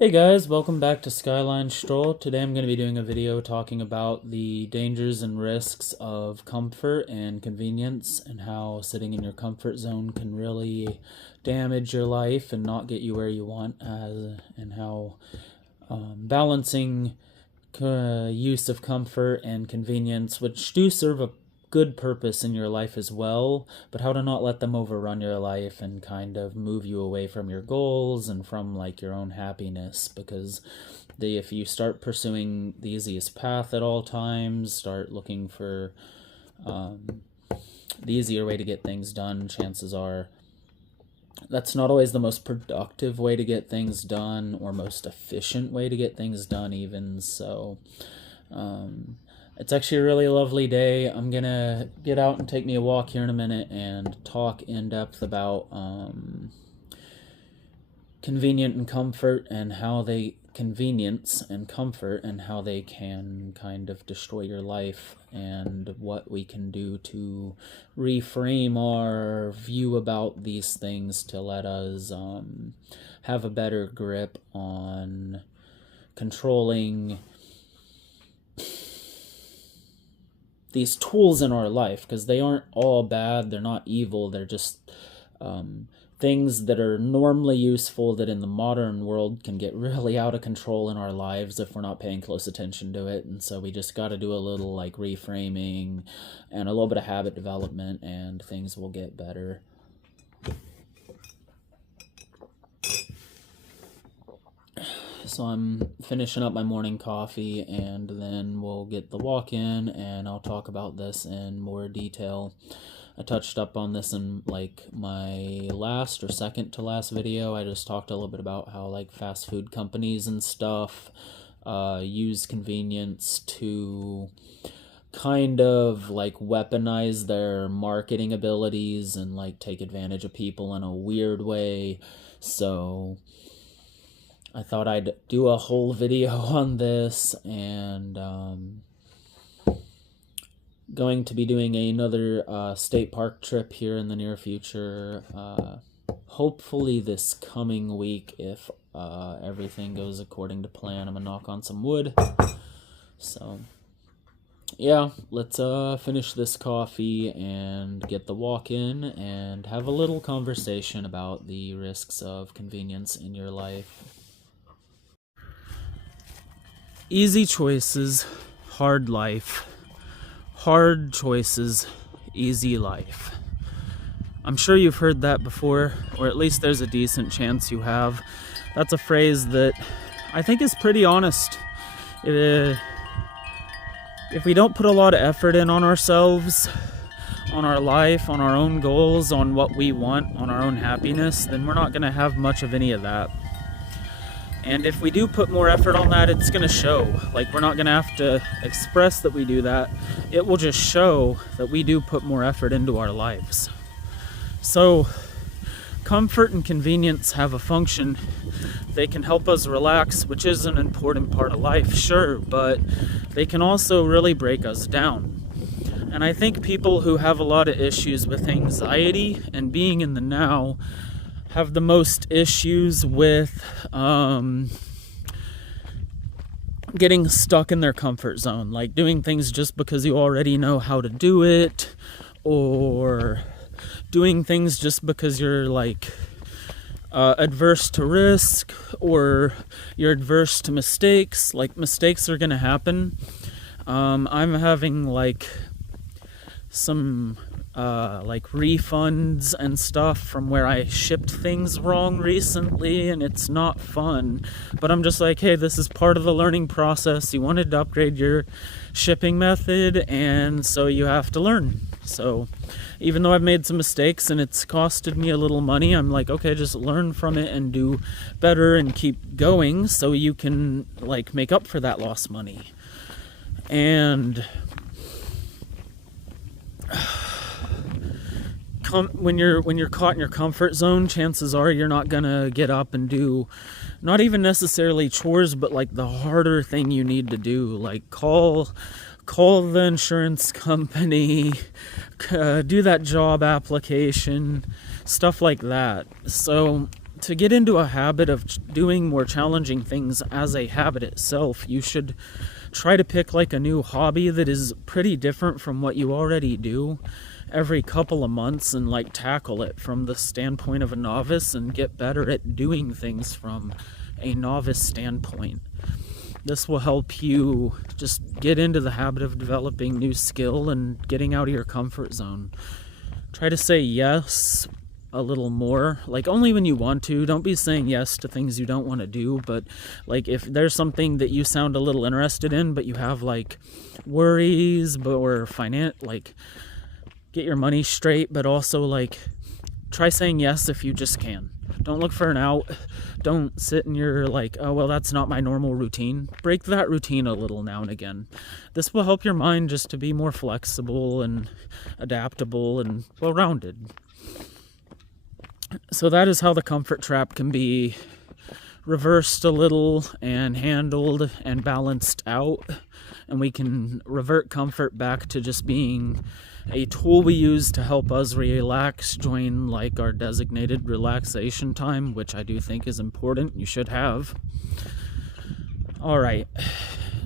Hey guys, welcome back to Skyline Stroll. Today I'm going to be doing a video talking about the dangers and risks of comfort and convenience and how sitting in your comfort zone can really damage your life and not get you where you want, and how balancing use of comfort and convenience, which do serve a good purpose in your life as well, but how to not let them overrun your life and kind of move you away from your goals and from like your own happiness. Because if you start pursuing the easiest path at all times, start looking for the easier way to get things done, chances are that's not always the most productive way to get things done or most efficient way to get things done even. So it's actually a really lovely day. I'm gonna get out and take me a walk here in a minute and talk in depth about convenience and comfort and how they can kind of destroy your life, and what we can do to reframe our view about these things to let us have a better grip on controlling these tools in our life, because they aren't all bad, they're not evil, they're just things that are normally useful that in the modern world can get really out of control in our lives if we're not paying close attention to it. And so we just got to do a little like reframing and a little bit of habit development, and things will get better. So I'm finishing up my morning coffee, and then we'll get the walk in, and I'll talk about this in more detail. I touched up on this in like my last or second to last video. I just talked a little bit about how like fast food companies and stuff use convenience to kind of like weaponize their marketing abilities and like take advantage of people in a weird way. So I thought I'd do a whole video on this, and going to be doing another state park trip here in the near future, hopefully this coming week if everything goes according to plan. I'm gonna knock on some wood. So yeah, let's finish this coffee and get the walk in and have a little conversation about the risks of convenience in your life. Easy choices, hard life. Hard choices, easy life. I'm sure you've heard that before, or at least there's a decent chance you have. That's a phrase that I think is pretty honest. If we don't put a lot of effort in on ourselves, on our life, on our own goals, on what we want, on our own happiness, then we're not going to have much of any of that. And if we do put more effort on that, it's going to show. Like, we're not going to have to express that we do that. It will just show that we do put more effort into our lives. So, comfort and convenience have a function. They can help us relax, which is an important part of life, sure, but they can also really break us down. And I think people who have a lot of issues with anxiety and being in the now have the most issues with getting stuck in their comfort zone, like doing things just because you already know how to do it, or doing things just because you're like adverse to risk, or you're adverse to mistakes. Like, mistakes are gonna happen. I'm having like some like refunds and stuff from where I shipped things wrong recently, and it's not fun, but I'm just like, hey, this is part of the learning process. You wanted to upgrade your shipping method, and so you have to learn. So even though I've made some mistakes and it's costed me a little money, I'm like, okay, just learn from it and do better and keep going so you can like make up for that lost money. And when you're caught in your comfort zone, chances are you're not gonna get up and do not even necessarily chores, but like the harder thing you need to do, like call the insurance company, do that job application, stuff like that. So to get into a habit of doing more challenging things as a habit itself, you should try to pick like a new hobby that is pretty different from what you already do every couple of months, and like tackle it from the standpoint of a novice and get better at doing things from a novice standpoint. This will help you just get into the habit of developing new skill and getting out of your comfort zone. Try to say yes a little more, like only when you want to. Don't be saying yes to things you don't want to do, but like if there's something that you sound a little interested in but you have like worries or like get your money straight, but also like try saying yes if you just can. Don't look for an out. Don't sit in your like, oh well, that's not my normal routine. Break that routine a little now and again. This will help your mind just to be more flexible and adaptable and well-rounded. So that is how the comfort trap can be reversed a little and handled and balanced out, and we can revert comfort back to just being a tool we use to help us relax, join like our designated relaxation time, which I do think is important. You should have. All right.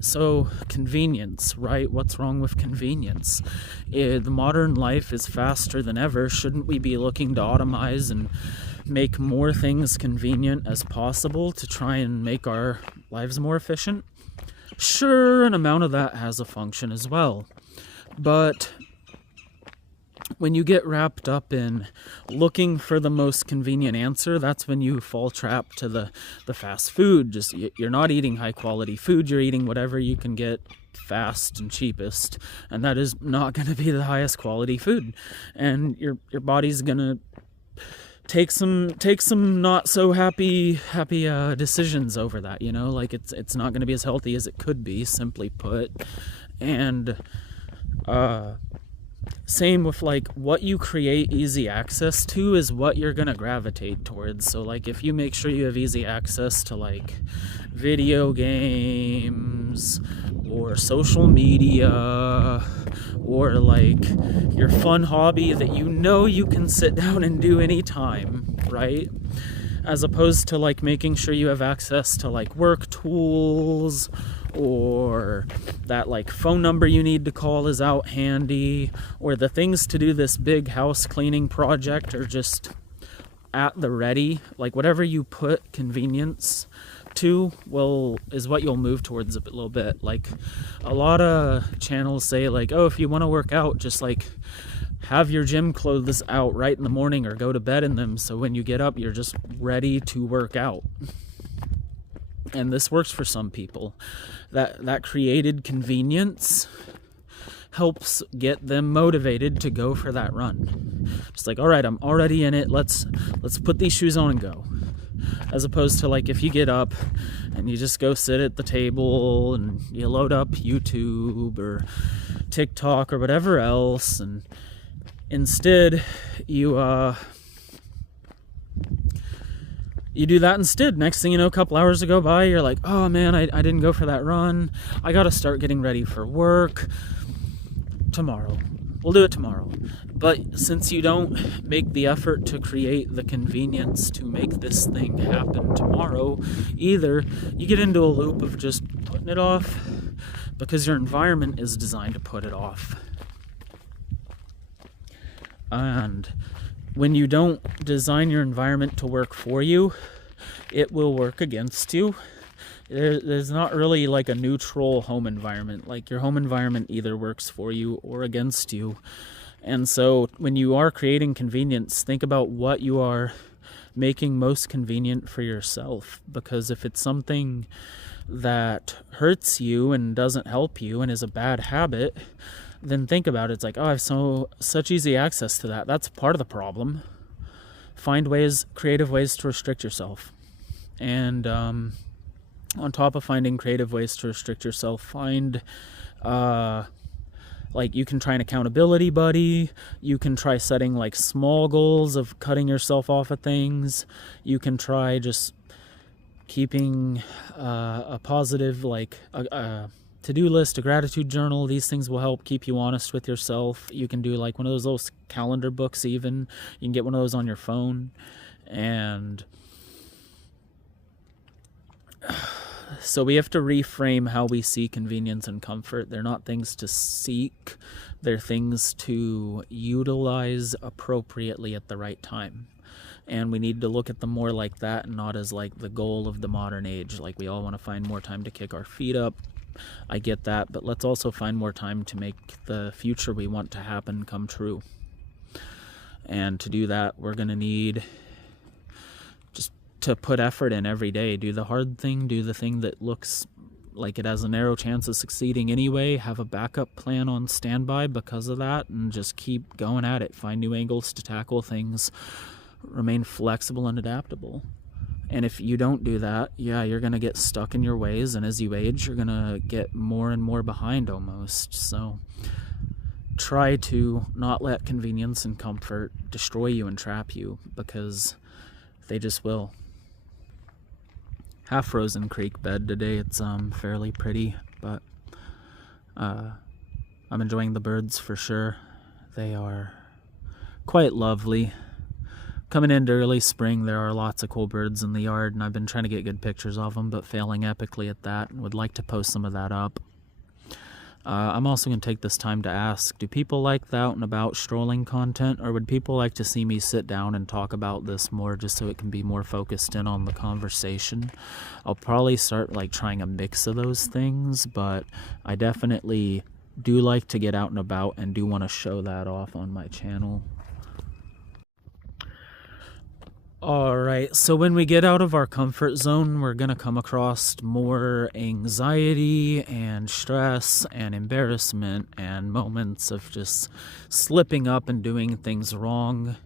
So convenience, right? What's wrong with convenience? The modern life is faster than ever. Shouldn't we be looking to automize and make more things convenient as possible to try and make our lives more efficient? Sure, an amount of that has a function as well. But when you get wrapped up in looking for the most convenient answer, that's when you fall trap to the fast food. Just you're not eating high quality food, you're eating whatever you can get fast and cheapest, and that is not going to be the highest quality food, and your body's going to take some not so happy decisions over that, you know, like it's not going to be as healthy as it could be, simply put. And same with like what you create easy access to is what you're gonna gravitate towards. So like if you make sure you have easy access to like video games or social media or like your fun hobby that you know you can sit down and do anytime, right? As opposed to like making sure you have access to like work tools, or that like phone number you need to call is out handy, or the things to do this big house cleaning project are just at the ready. Like whatever you put convenience to is what you'll move towards a little bit. Like a lot of channels say like, oh, if you want to work out, just like have your gym clothes out right in the morning or go to bed in them, so when you get up you're just ready to work out. And this works for some people. That created convenience helps get them motivated to go for that run. Just like, all right, I'm already in it, let's put these shoes on and go. As opposed to like if you get up and you just go sit at the table and you load up YouTube or TikTok or whatever else, and instead you do that instead. Next thing you know, a couple hours go by, you're like, oh man, I didn't go for that run. I gotta start getting ready for work tomorrow. We'll do it tomorrow. But since you don't make the effort to create the convenience to make this thing happen tomorrow either, you get into a loop of just putting it off because your environment is designed to put it off. And when you don't design your environment to work for you, it will work against you. There's not really like a neutral home environment. Like your home environment either works for you or against you. And so when you are creating convenience, think about what you are making most convenient for yourself. Because if it's something that hurts you and doesn't help you and is a bad habit, then think about it. It's like, oh, I have such easy access to that. That's part of the problem. Find creative ways to restrict yourself. And on top of finding creative ways to restrict yourself, find like you can try an accountability buddy. You can try setting like small goals of cutting yourself off of things. You can try just keeping a positive like a to-do list, a gratitude journal. These things will help keep you honest with yourself. You can do like one of those calendar books even. You can get one of those on your phone. And So we have to reframe how we see convenience and comfort. They're not things to seek, they're things to utilize appropriately at the right time. And we need to look at them more like that and not as like the goal of the modern age. Like, we all want to find more time to kick our feet up. I get that, but let's also find more time to make the future we want to happen come true. And to do that, we're going to need just to put effort in every day. Do the hard thing, do the thing that looks like it has a narrow chance of succeeding anyway. Have a backup plan on standby because of that, and just keep going at it. Find new angles to tackle things. Remain flexible and adaptable. And if you don't do that, yeah, you're going to get stuck in your ways, and as you age, you're going to get more and more behind almost. So try to not let convenience and comfort destroy you and trap you, because they just will. Half frozen creek bed today. It's fairly pretty, but I'm enjoying the birds for sure. They are quite lovely. Coming into early spring, there are lots of cool birds in the yard, and I've been trying to get good pictures of them, but failing epically at that, and would like to post some of that up. I'm also going to take this time to ask, do people like the out and about strolling content, or would people like to see me sit down and talk about this more, just so it can be more focused in on the conversation? I'll probably start like trying a mix of those things, but I definitely do like to get out and about and do want to show that off on my channel. Alright, so when we get out of our comfort zone, we're going to come across more anxiety and stress and embarrassment and moments of just slipping up and doing things wrong.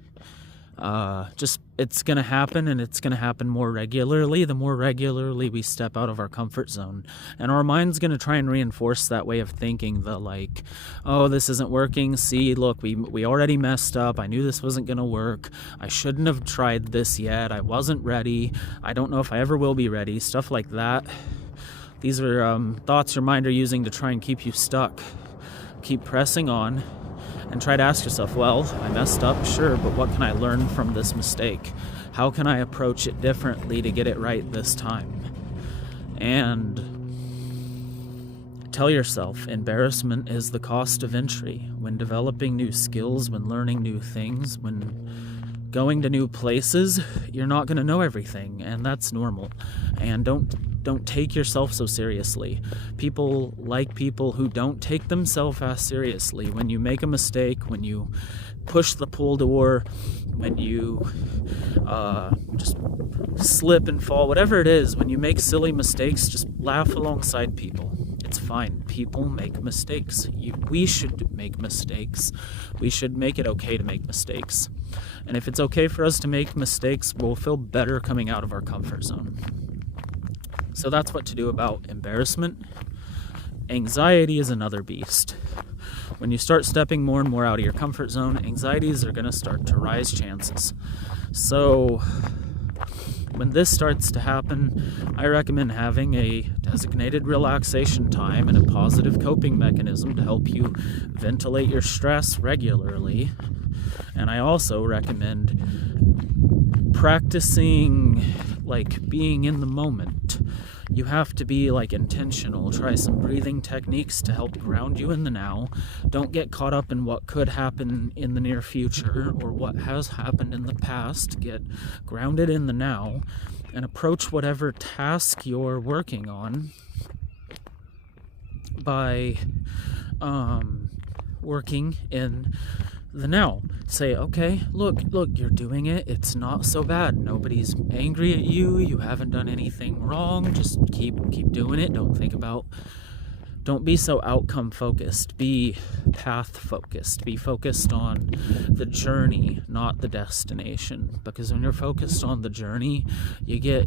It's going to happen, and it's going to happen more regularly the more regularly we step out of our comfort zone. And our mind's going to try and reinforce that way of thinking, the like, oh, this isn't working. See, look, we already messed up. I knew this wasn't going to work. I shouldn't have tried this yet. I wasn't ready. I don't know if I ever will be ready. Stuff like that. These are thoughts your mind are using to try and keep you stuck. Keep pressing on. And try to ask yourself, well, I messed up, sure, but what can I learn from this mistake? How can I approach it differently to get it right this time? And tell yourself, embarrassment is the cost of entry. When developing new skills, when learning new things, when going to new places, you're not going to know everything, and that's normal. And don't take yourself so seriously. People like people who don't take themselves as seriously. When you make a mistake, when you push the pull door, when you just slip and fall, whatever it is, when you make silly mistakes, just laugh alongside people. It's fine. People make mistakes. We should make mistakes. We should make it okay to make mistakes. And if it's okay for us to make mistakes, we'll feel better coming out of our comfort zone. So that's what to do about embarrassment. Anxiety is another beast. When you start stepping more and more out of your comfort zone, anxieties are going to start to rise chances. So when this starts to happen, I recommend having a designated relaxation time and a positive coping mechanism to help you ventilate your stress regularly. And I also recommend practicing like being in the moment. You have to be like intentional. Try some breathing techniques to help ground you in the now. Don't get caught up in what could happen in the near future or what has happened in the past. Get grounded in the now and approach whatever task you're working on by working in the now. Say, okay, look, you're doing it. It's not so bad. Nobody's angry at you. You haven't done anything wrong. Just keep doing it. Don't be so outcome focused. Be path focused. Be focused on the journey, not the destination. Because when you're focused on the journey, you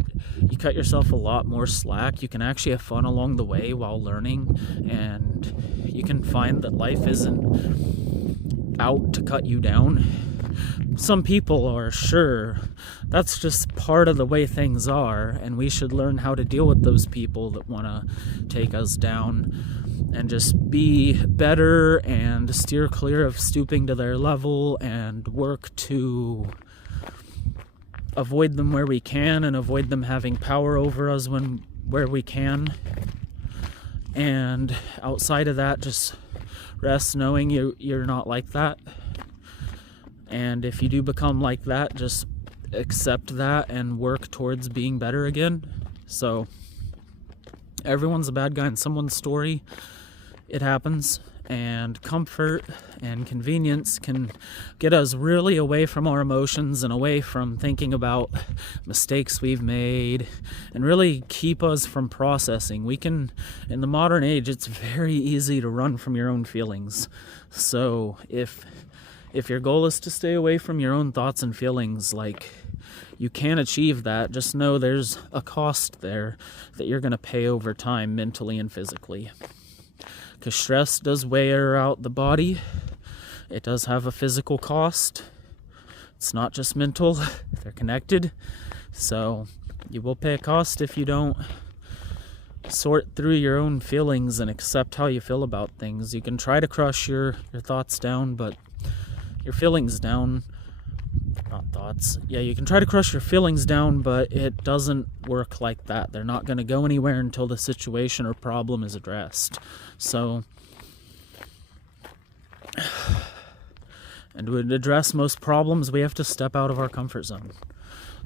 cut yourself a lot more slack. You can actually have fun along the way while learning, and you can find that life isn't out to cut you down. Some people are, sure, that's just part of the way things are, and we should learn how to deal with those people that want to take us down, and just be better and steer clear of stooping to their level and work to avoid them where we can and avoid them having power over us when where we can. And outside of that, just rest knowing you're not like that. And if you do become like that, just accept that and work towards being better again. So everyone's a bad guy in someone's story. It happens. And comfort and convenience can get us really away from our emotions and away from thinking about mistakes we've made, and really keep us from processing. We can, in the modern age, it's very easy to run from your own feelings. So if your goal is to stay away from your own thoughts and feelings, like, you can achieve that. Just know there's a cost there that you're going to pay over time, mentally and physically. Because stress does wear out the body. It does have a physical cost. It's not just mental. They're connected. So you will pay a cost if you don't sort through your own feelings and accept how you feel about things. You can try to crush your thoughts down, but your feelings down, not thoughts. Yeah, you can try to crush your feelings down, but it doesn't work like that. They're not going to go anywhere until the situation or problem is addressed. So, and to address most problems, we have to step out of our comfort zone.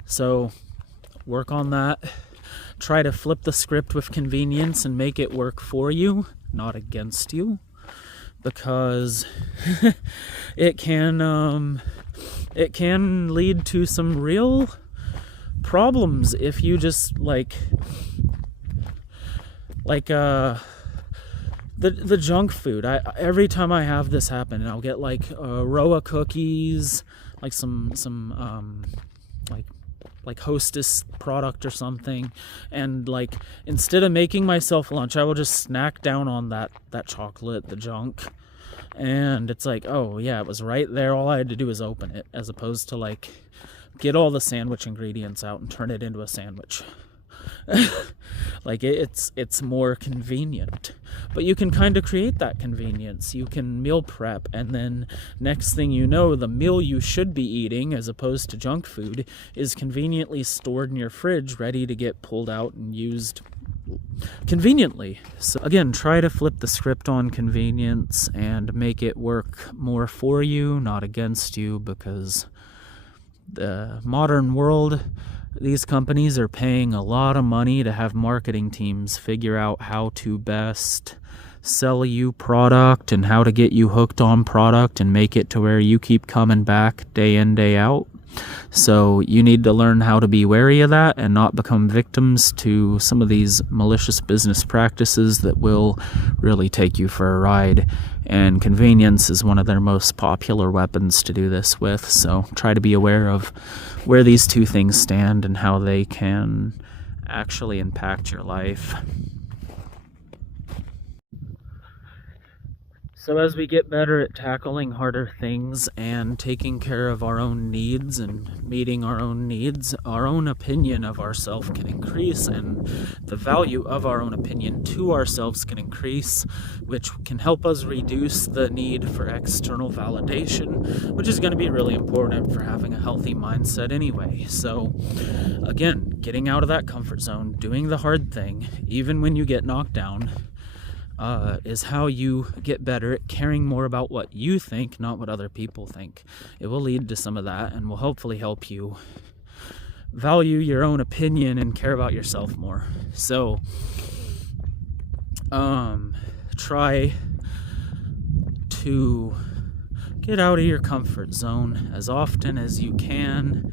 So, work on that. Try to flip the script with convenience and make it work for you, not against you. Because it can lead to some real problems if you just the junk food. Every time I have this happen, I'll get like Roa cookies, like some like Hostess product or something, and like instead of making myself lunch, I will just snack down on that chocolate, the junk. And it's like, oh yeah, it was right there. All I had to do was open it, as opposed to like get all the sandwich ingredients out and turn it into a sandwich. Like it's more convenient, but you can kind of create that convenience. You can meal prep, and then next thing you know, the meal you should be eating, as opposed to junk food, is conveniently stored in your fridge, ready to get pulled out and used conveniently. So again, try to flip the script on convenience and make it work more for you, not against you, because the modern world, these companies are paying a lot of money to have marketing teams figure out how to best sell you product and how to get you hooked on product and make it to where you keep coming back day in, day out. So you need to learn how to be wary of that and not become victims to some of these malicious business practices that will really take you for a ride. And convenience is one of their most popular weapons to do this with. So try to be aware of where these two things stand and how they can actually impact your life. So as we get better at tackling harder things and taking care of our own needs and meeting our own needs, our own opinion of ourselves can increase, and the value of our own opinion to ourselves can increase, which can help us reduce the need for external validation, which is going to be really important for having a healthy mindset anyway. So again, getting out of that comfort zone, doing the hard thing, even when you get knocked down, is how you get better at caring more about what you think, not what other people think. It will lead to some of that and will hopefully help you value your own opinion and care about yourself more. So, try to get out of your comfort zone as often as you can,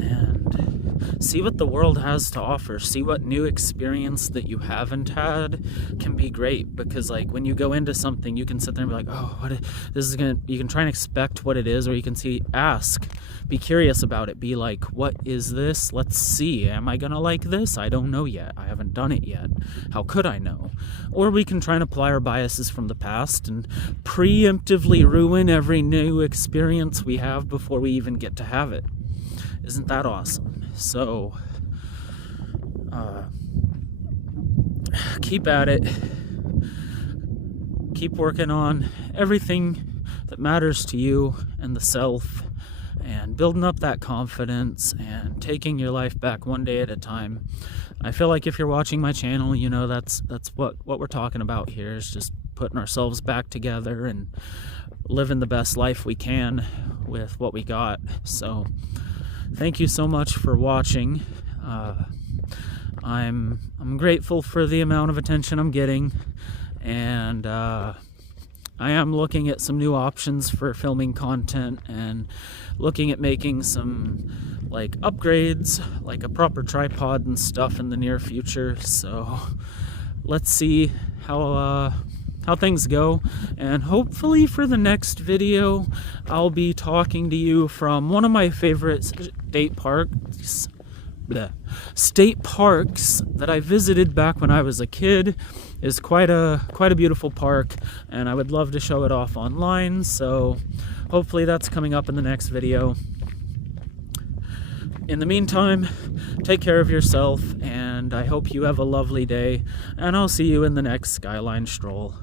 and see what the world has to offer. See what new experience that you haven't had can be great, because like when you go into something, you can sit there and be like, oh, you can try and expect what it is, or you can ask, be curious about it, be like, what is this? Let's see, am I gonna like this? I don't know yet, I haven't done it yet, how could I know? Or we can try and apply our biases from the past and preemptively ruin every new experience we have before we even get to have it. Isn't that awesome? So, keep at it. Keep working on everything that matters to you and the self, and building up that confidence and taking your life back one day at a time. I feel like if you're watching my channel, you know that's what we're talking about here, is just putting ourselves back together and living the best life we can with what we got. So thank you so much for watching. I'm grateful for the amount of attention I'm getting, and I am looking at some new options for filming content and looking at making some like upgrades, like a proper tripod and stuff in the near future. So let's see how things go, and hopefully for the next video I'll be talking to you from one of my favorite state parks that I visited back when I was a kid. Is quite a beautiful park, and I would love to show it off online, so hopefully that's coming up in the next video. In the meantime, take care of yourself, and I hope you have a lovely day, and I'll see you in the next Skyline Stroll.